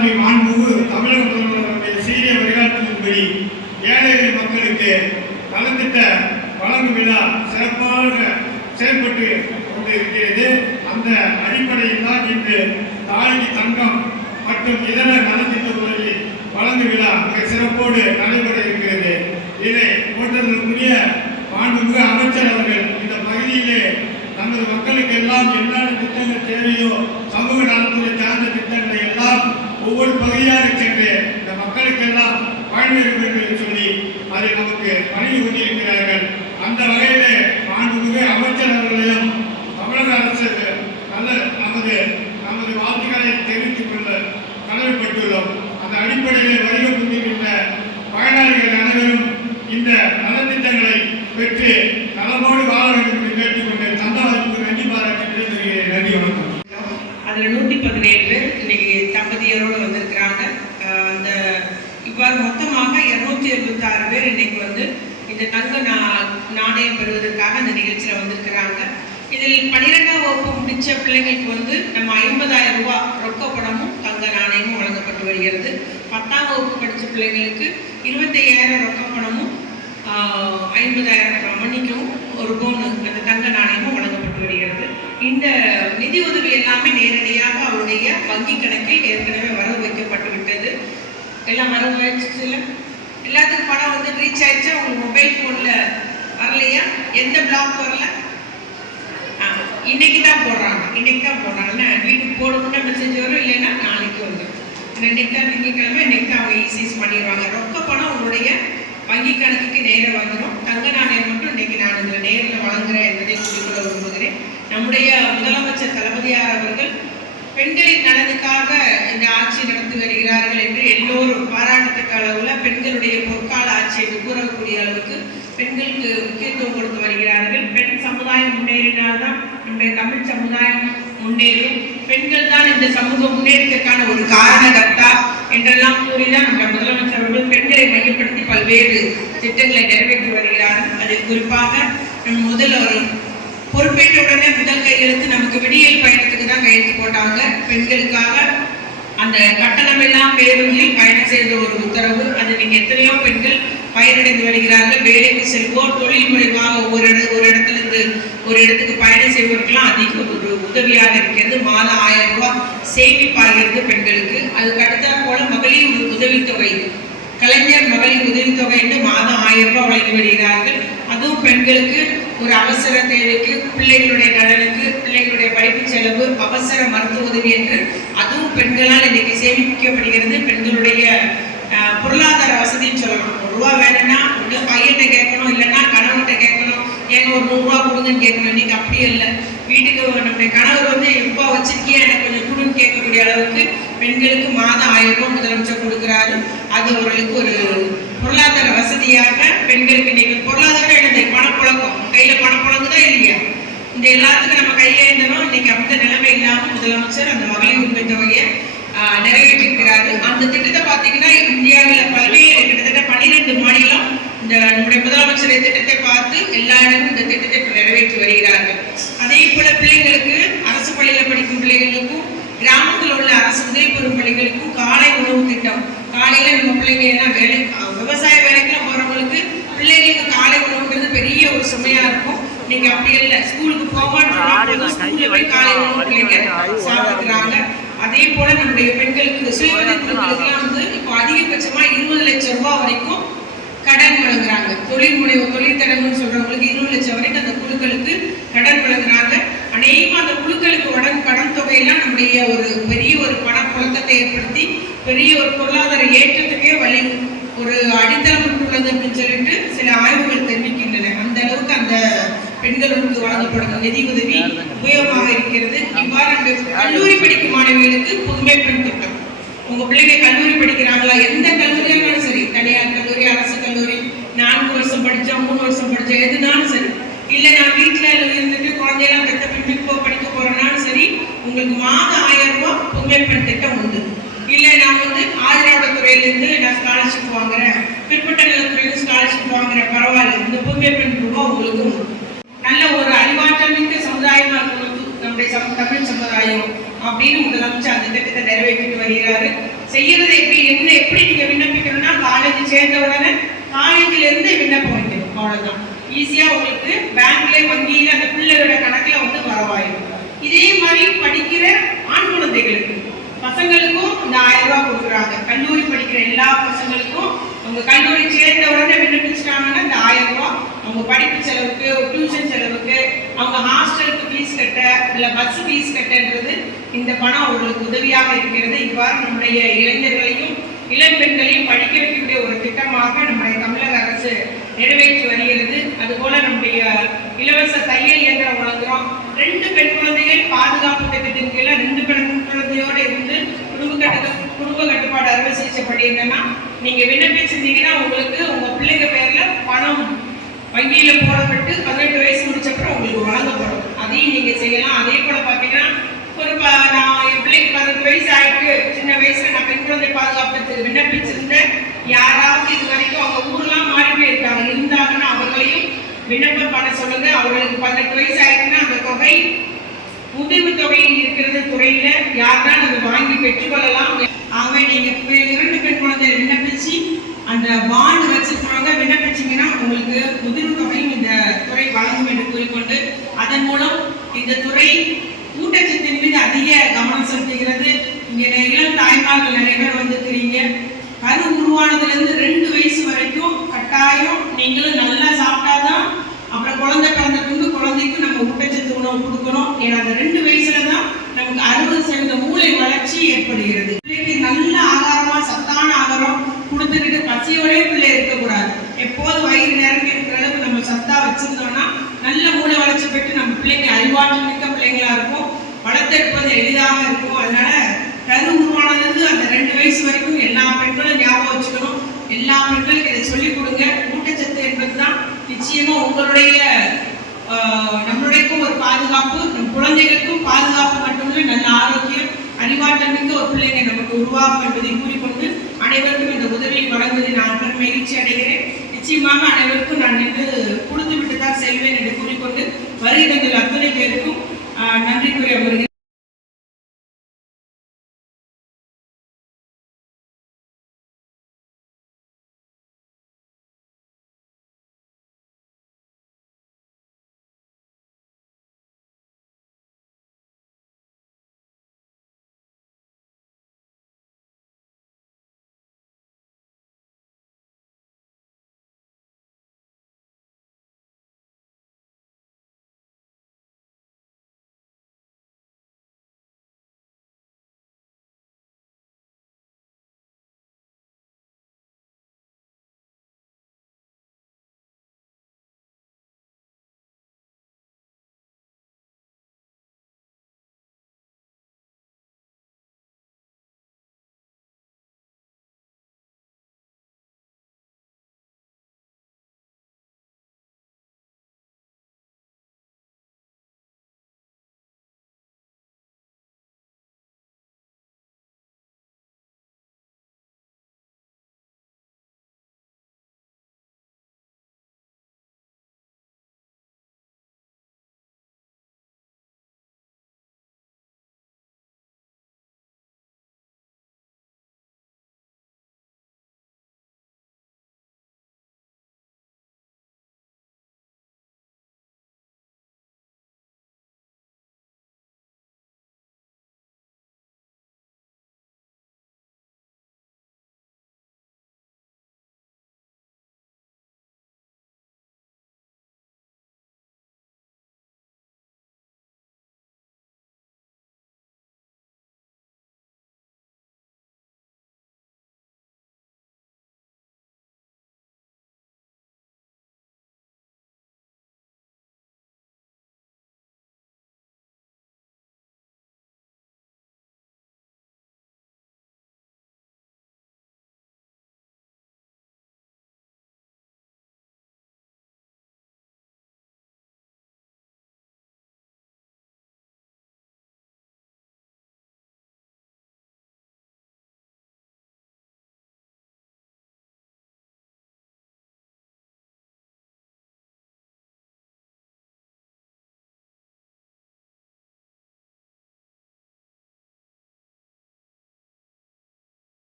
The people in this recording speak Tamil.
அதாவது மாண்புமிகு தமிழக முதல்வருடைய சீரிய வழிகாட்டுதலின்படி ஏழை மக்களுக்கு நலத்திட்ட வழங்கும் விழா சிறப்பாக செயல்பட்டு கொண்டு இருக்கிறது அந்த அடிப்படையில் தான் இன்று தாய்க்கு தங்கம் மற்றும் இதர நலத்திட்ட உதவி வழங்கும் விழா மிக சிறப்போடு நடைபெற இருக்கிறது. இதை போட்டதற்குரிய மாண்புமிகு அமைச்சர் அவர்கள் இந்த பகுதியிலே நமது மக்களுக்கு எல்லாம் என்னென்ன திட்டங்கள் தேவையோ சமூக நலத்துறை ஒவ்வொரு பகுதியாக சென்று இந்த மக்களுக்கெல்லாம் வாழ்விட வேண்டும் என்று சொல்லி அதை நமக்கு வழங்கி கொண்டிருக்கிறார்கள். அந்த வகையிலே மாண்புமிகு அமைச்சர் அவர்களையும் தமிழக அரசு நல்ல நமது நமது வாழ்த்துக்களை தெரிவித்துக் கொள்ள கடமைப்பட்டுள்ளோம். அந்த அடிப்படையில் வருகை புரிகின்ற பயனாளிகள் அனைவரும் இந்த நலத்திட்டங்களை பெற்று நலமோடு வாழ வேண்டும் என்று கேட்டுக்கொண்டு தந்தாவுக்கு நன்றி பாராட்டி விடைபெறுகிறேன் நன்றி வணக்கம் அதுல நூத்தி பதினேழு பேர் இன்னைக்கு தம்பதியரோடு வந்திருக்கிறாங்க. அந்த இவ்வாறு மொத்தமாக இருநூத்தி எழுபத்தி ஆறு பேர் இன்னைக்கு வந்து இந்த தங்க நா- நாணயம் பெறுவதற்காக இந்த நிகழ்ச்சியில் வந்திருக்கிறாங்க. இதில் பன்னிரெண்டாம் வகுப்பு முடித்த பிள்ளைங்களுக்கு வந்து நம்ம ஐம்பதாயிரம் ரூபாய் ரொக்க பணமும் தங்க நாணயமும் வழங்கப்பட்டு வருகிறது. பத்தாம் வகுப்பு படித்த பிள்ளைங்களுக்கு இருபத்தையாயிரம் ரொக்க பணமும் ஐம்பதாயிரம் மன்னிக்கவும் ஒரு பவுன் அந்த தங்க நாணயமும் வழங்கப்பட்டு வருகிறது. இந்த நிதி உதவி எல்லாமே நேரடியாக அவருடைய வங்கி கணக்கில் ஏற்கனவே வரவு வைக்கப்பட்டு விட்டது. எல்லாம் வரவு வச்சுல எல்லாத்துக்கும் பணம் வந்து ரீச் ஆயிடுச்சா? உங்களுக்கு மொபைல் ஃபோனில் வரலையா? எந்த பிளாக் வரல? இன்னைக்கு தான் போடுறாங்க. இன்னைக்கு தான் போடுறாங்கன்னா வீட்டுக்கு போடணும்னா மெசேஜ் வரும் இல்லைன்னா நாளைக்கு வந்துடும் இன்னைக்கு தான் திங்கக்கிழமை இன்னைக்கு தான் அவங்க ஈஸிஸ் பண்ணிடுவாங்க. ரொக்க பணம் உங்களுடைய வங்கி கணக்குக்கு நேரா வந்துடும் தங்க நாணயம் மட்டும் இன்னைக்கு நான் இதில் நேரில் வழங்குறேன் என்பதை குறிப்பிட விரும்புகிறேன். நம்முடைய முதலமைச்சர் தளபதியார் அவர்கள் பெண்களின் நலனுக்காக இந்த ஆட்சி நடத்தி வருகிறார்கள் என்று எல்லோரும் பாராட்டத்தக்க அளவில் பெண்களுடைய பொற்கால ஆட்சி என்று கூறக்கூடிய அளவுக்கு பெண்களுக்கு முக்கியத்துவம் கொடுத்து வருகிறார்கள். பெண் சமுதாயம் முன்னேறினால்தான் நம்முடைய தமிழ் சமுதாயம் முன்னேறும். பெண்கள் தான் இந்த சமூக முன்னேற்றத்துக்கான ஒரு காரணகர்த்தா என்றெல்லாம் கூறிதான் நம்முடைய முதலமைச்சர் அவர்கள் பெண்களை மையப்படுத்தி பல்வேறு திட்டங்களை நிறைவேற்றி வருகிறார்கள். அதில் குறிப்பாக நம் முதல் பொறுப்பேற்ற உடனே முதல் கையெழுத்து நமக்கு விடியல் பயணத்துக்கு தான் கையெழுத்து போட்டாங்க. பெண்களுக்காக அந்த கட்டணம் எல்லாம் பேருந்தில் பயணம் செய்த ஒரு உத்தரவு. அது நீங்க எத்தனையோ பெண்கள் பயனடைந்து வருகிறார்கள். வேலைக்கு செல்வோர் தொழில் முறைவாக ஒவ்வொரு இட ஒரு இடத்துல இருந்து ஒரு இடத்துக்கு பயணம் செய்வதற்கெல்லாம் அதிக ஒரு உதவியாக இருக்கிறது. மாதம் ஆயிரம் ரூபாய் சேமிப்பாகிறது பெண்களுக்கு. அதுக்கு போல மகளிர் ஒரு உதவித்தொகை கலைஞர் மகளிர் உதவித்தொகை என்று மாதம் ஆயிரம் ரூபாய் வழங்கி வருகிறார்கள். அதுவும் பெண்களுக்கு ஒரு அவசர தேவைக்கு பிள்ளைகளுடைய நலனுக்கு பிள்ளைகளுடைய படிப்பு செலவு அவசர மருத்துவ உதவி என்று அதுவும் பெண்களால் இன்னைக்கு சேமிக்கப்படுகிறது. பெண்களுடைய பொருளாதார வசதின்னு சொல்லலாம். ஒரு ரூபா வேணும்னா ஒன்று பையன்கிட்ட கேட்கணும் இல்லைன்னா கணவன்கிட்ட கேட்கணும் ஏங்க ஒரு நூறுரூவா கொடுங்கன்னு கேட்கணும். இன்னைக்கு அப்படியே இல்லை. வீட்டுக்கு நம்முடைய கணவர் வந்து எப்போ வச்சிருக்கியா எனக்கு கொஞ்சம் கொடுன்னு கேட்கக்கூடிய அளவுக்கு பெண்களுக்கு மாதம் ஆயிரம் ரூபாய் முதலமைச்சர் கொடுக்குறாரு. அது அவர்களுக்கு ஒரு பொருளாதார வசதியாக பெண்களுக்கு இன்னைக்கு பொருளாதாரம் என்னது பணப்புழக்கம். கையில பணப்புழங்கு தான் இல்லையா? இந்த எல்லாத்துக்கும் நம்ம கையேந்தணும் இன்னைக்கு அந்த நிலைமை இல்லாம முதலமைச்சர் அந்த மகளிர் உரிமை தொகையை நிறைவேற்றிருக்கிறாரு. அந்த திட்டத்தை பார்த்தீங்கன்னா இந்தியாவில் பல்வேறு கிட்டத்தட்ட பன்னிரெண்டு மாநிலம் இந்த நம்முடைய முதலமைச்சர் திட்டத்தை பார்த்து எல்லா இடமும் இந்த திட்டத்தை நிறைவேற்றி வருகிறார்கள். அதே போல பிள்ளைங்களுக்கு அரசு பள்ளியில படிக்கும் பிள்ளைகளுக்கும் கிராமத்தில் உள்ள அரசு உதவி பெறும் பள்ளிகளுக்கும் காலை உணவு திட்டம். காலையில நம்ம பிள்ளைங்க எல்லாம் வேலை அஹ் விவசாய வேலைக்கெல்லாம் போறவங்களுக்கு பிள்ளைங்களுக்கு காலை உணவுங்கிறது பெரிய ஒரு சுமையா இருக்கும் நீங்க அப்படி இல்லை ஸ்கூலுக்கு போவான்னு சொன்னா போதும், ஸ்கூல்ல போய் காலை உணவு பிள்ளைங்க சாப்பிடுறாங்க அதே போல நம்முடைய பெண்களுக்கு சுய உதவி குழுக்களுக்கெல்லாம் வந்து இப்போ அதிகபட்சமா இருபது லட்சம் ரூபாய் வரைக்கும் கடன் வழங்குறாங்க. தொழில் முனைவு திறமைன்னு சொல்றவங்களுக்கு இருபது லட்சம் வரைக்கும் அந்த குழுக்களுக்கு கடன் வழங்குறாங்க. அநேகமா அந்த குழுக்களுக்கு கடன் கடன் தொகையெல்லாம் நம்முடைய ஒரு பெரிய ஒரு பணப்புழக்கத்தை ஏற்படுத்தி பெரிய ஒரு பொருளாதார ஏற்றத்துக்கே வழி ஒரு அடித்தளம் உள்ளது அப்படின்னு சொல்லிட்டு சில ஆய்வுகள் தெரிவிக்கின்றன. அந்த அளவுக்கு அந்த பெண்களுக்கு வழங்கப்படும் நிதி உதவி உபயோகமாக இருக்கிறது. இவ்வாறு அந்த கல்லூரி படிக்கும் மாணவிகளுக்கு புதுமை பெண் திட்டம். உங்க பிள்ளைங்க கல்லூரி படிக்கிறாங்களா? எந்த கல்லூரியாலும் சரி. தனியார் கல்லூரி அரசு கல்லூரி நான்கு வருஷம் படிச்சா மூணு வருஷம் படிச்சா எதுனாலும் சரி. இல்ல நான் வீட்டுல இருந்துட்டு குழந்தையெல்லாம் பெத்த பின் இப்போ படிக்க போறேனாலும் சரி உங்களுக்கு மாதம் ஆயிரம் ரூபாய் புதுமை பெண் திட்டம் உண்டு. இல்ல நான் வந்து ஆதிராடத்துறையில இருந்து நான் ஸ்காலர்ஷிப் வாங்குறேன். பிற்பட்ட நிலத்துறையில ஸ்காலர்ஷிப் வாங்குறேன். பரவாயில்ல. இந்த புதுமை பெண் ரூபாய் உங்களுக்கு உண்டு. நல்ல ஒரு அறிவாற்றல் மிக்க சமுதாயமா இருக்கணும் அப்படின்னு முதலமைச்சர் அந்த திட்டத்தை நிறைவேற்றிட்டு வருகிறாரு. செய்யறது எப்படி என்ன எப்படி நீங்க விண்ணப்பிக்கணும்னா காலேஜ் சேர்ந்த உடனே காலேஜ்ல இருந்து விண்ணப்பம் வைக்கணும் அவ்வளவுதான். ஈஸியா உங்களுக்கு பேங்க்ல வங்கியில அந்த பிள்ளையோட கணக்குல வந்து வரவாயிடும் இதே மாதிரி படிக்கிற ஆண் குழந்தைகளுக்கு பசங்களுக்கும் இந்த ஆயிரம் ரூபாய் கொடுக்குறாங்க. கல்லூரி படிக்கிற எல்லா பசங்களுக்கும் அவங்க கல்லூரி சேர்ந்த உடனே விண்ணப்பிச்சிட்டாங்கன்னா இந்த ஆயிரம் ரூபா. அவங்க படிப்பு செலவுக்கு டியூஷன் செலவுக்கு அவங்க ஹாஸ்டலுக்கு ஃபீஸ் கட்ட இல்லை பஸ் ஃபீஸ் கட்டன்றது இந்த பணம் அவர்களுக்கு உதவியாக இருக்கிறது. இவ்வாறு நம்முடைய இளைஞர்களையும் இளம் பெண்களையும் படிக்க வைக்கக்கூடிய ஒரு திட்டமாக நம்முடைய தமிழக அரசு நிறைவேற்றி வருகிறது. அதுபோல நம்முடைய இலவச தையல் இயந்திரம் வழங்குறோம். ரெண்டு பெண் குழந்தைகள் பாதுகாப்பு திட்டத்தின் கீழே ரெண்டு பெண் குழந்தையோடு இருந்து குடும்ப கட்டு குடும்ப கட்டுப்பாடு அறுவை சிகிச்சை பண்ணியிருந்தேன்னா நீங்க விண்ணப்பிச்சிருந்தீங்கன்னா உங்களுக்கு உங்க பிள்ளைங்க பேர்ல பணம் வங்கியில போடப்பட்டு பதினெட்டு வயசு முடிச்சப்பறம் உங்களுக்கு வழங்கப்படும். அதையும் நீங்க செய்யலாம். அதே போல பாத்தீங்கன்னா ஒரு ப- நான் என் பிள்ளைக்கு பதினெட்டு வயசு ஆயிட்டு சின்ன வயசுல நான் பெண் குழந்தை பாதுகாப்புக்கு விண்ணப்பிச்சிருந்தேன் யாராவது இது வரைக்கும் அவங்க ஊர்லாம் மாறி போயிருக்காங்க. இருந்தாங்கன்னா அவங்களையும் விண்ணப்பம் பண்ண சொல்லுங்க. அவர்களுக்கு பதினெட்டு வயசு ஆயிடுச்சுன்னா அந்த தொகை முதிர்வு தொகை இருக்கிறது துறையில யாருன்னா அதை வாங்கி பெற்றுக்கொள்ளலாம். ஆகவே நீங்க இரண்டு பெண் குழந்தை விண்ணப்பிச்சு அந்த பாண்டு வச்சிருக்கிறவங்க விண்ணப்பிச்சீங்கன்னா உங்களுக்கு முதிர்வு தொகையும் இந்த துறை வழங்கும் என்று கூறிக்கொண்டு அதன் மூலம் இந்த துறை ஊட்டச்சத்தின் மீது அதிக கவனம் செலுத்துகிறது. இங்க இளம் தாய்மார்கள் நிறைய பேர் வந்திருக்கிறீங்க. கரு உருவானதுல இருந்து ரெண்டு வயசு வரைக்கும் கட்டாயம் நீங்களும் நல்லா சாப்பிட்டாதான் அப்புறம் குழந்தை பிறந்த பின்பு குழந்தைக்கு நம்ம ஊட்டச்சத்து உணவு கொடுக்கணும். ஏன்னா அந்த ரெண்டு வயசுல தான் அறுபது சதவீத மூளை வளர்ச்சி ஏற்படுகிறது. பிள்ளைக்கு நல்ல ஆகாரமா சத்தான ஆகாரம் கொடுத்துக்கிட்டு பசியோடே பிள்ளை இருக்கக்கூடாது. எப்போது வயிறு நிரம்பி இருக்கிற அளவுக்கு நம்ம சத்தா வச்சிருந்தோம்னா நல்ல மூளை வளர்ச்சி பெற்று நம்ம பிள்ளைங்க அறிவாற்றல் மிக்க பிள்ளைங்களா இருக்கும். வளர்த்தெடுப்பது எளிதாக இருக்கும். அதனால கரு உருவானது அந்த ரெண்டு வயசு வரைக்கும் எல்லா பெண்களும் ஞாபகம் வச்சுக்கணும். எல்லா பெண்களுக்கு இதை சொல்லிக் கொடுங்க. ஊட்டச்சத்து என்பதுதான் நிச்சயமா உங்களுடைய ஆஹ், நம்மளுடையக்கும் ஒரு பாதுகாப்பு நம் குழந்தைகளுக்கும் பாதுகாப்பு மட்டுமல்ல நல்ல ஆரோக்கியம் அறிவாற்றல் மிக்க ஒரு பிள்ளைங்க நமக்கு உருவாகும் என்பதை கூறிக்கொண்டு அனைவருக்கும் இந்த உதவியை வழங்குவதை நான் பெரும் மகிழ்ச்சி அடைகிறேன். நிச்சயமாக அனைவருக்கும் நான் நின்று கொடுத்து விட்டு தான் செல்வேன் என்று கூறிக்கொண்டு வருகிறதில் அத்தனை பேருக்கும் நன்றி கூறி வருகிறேன்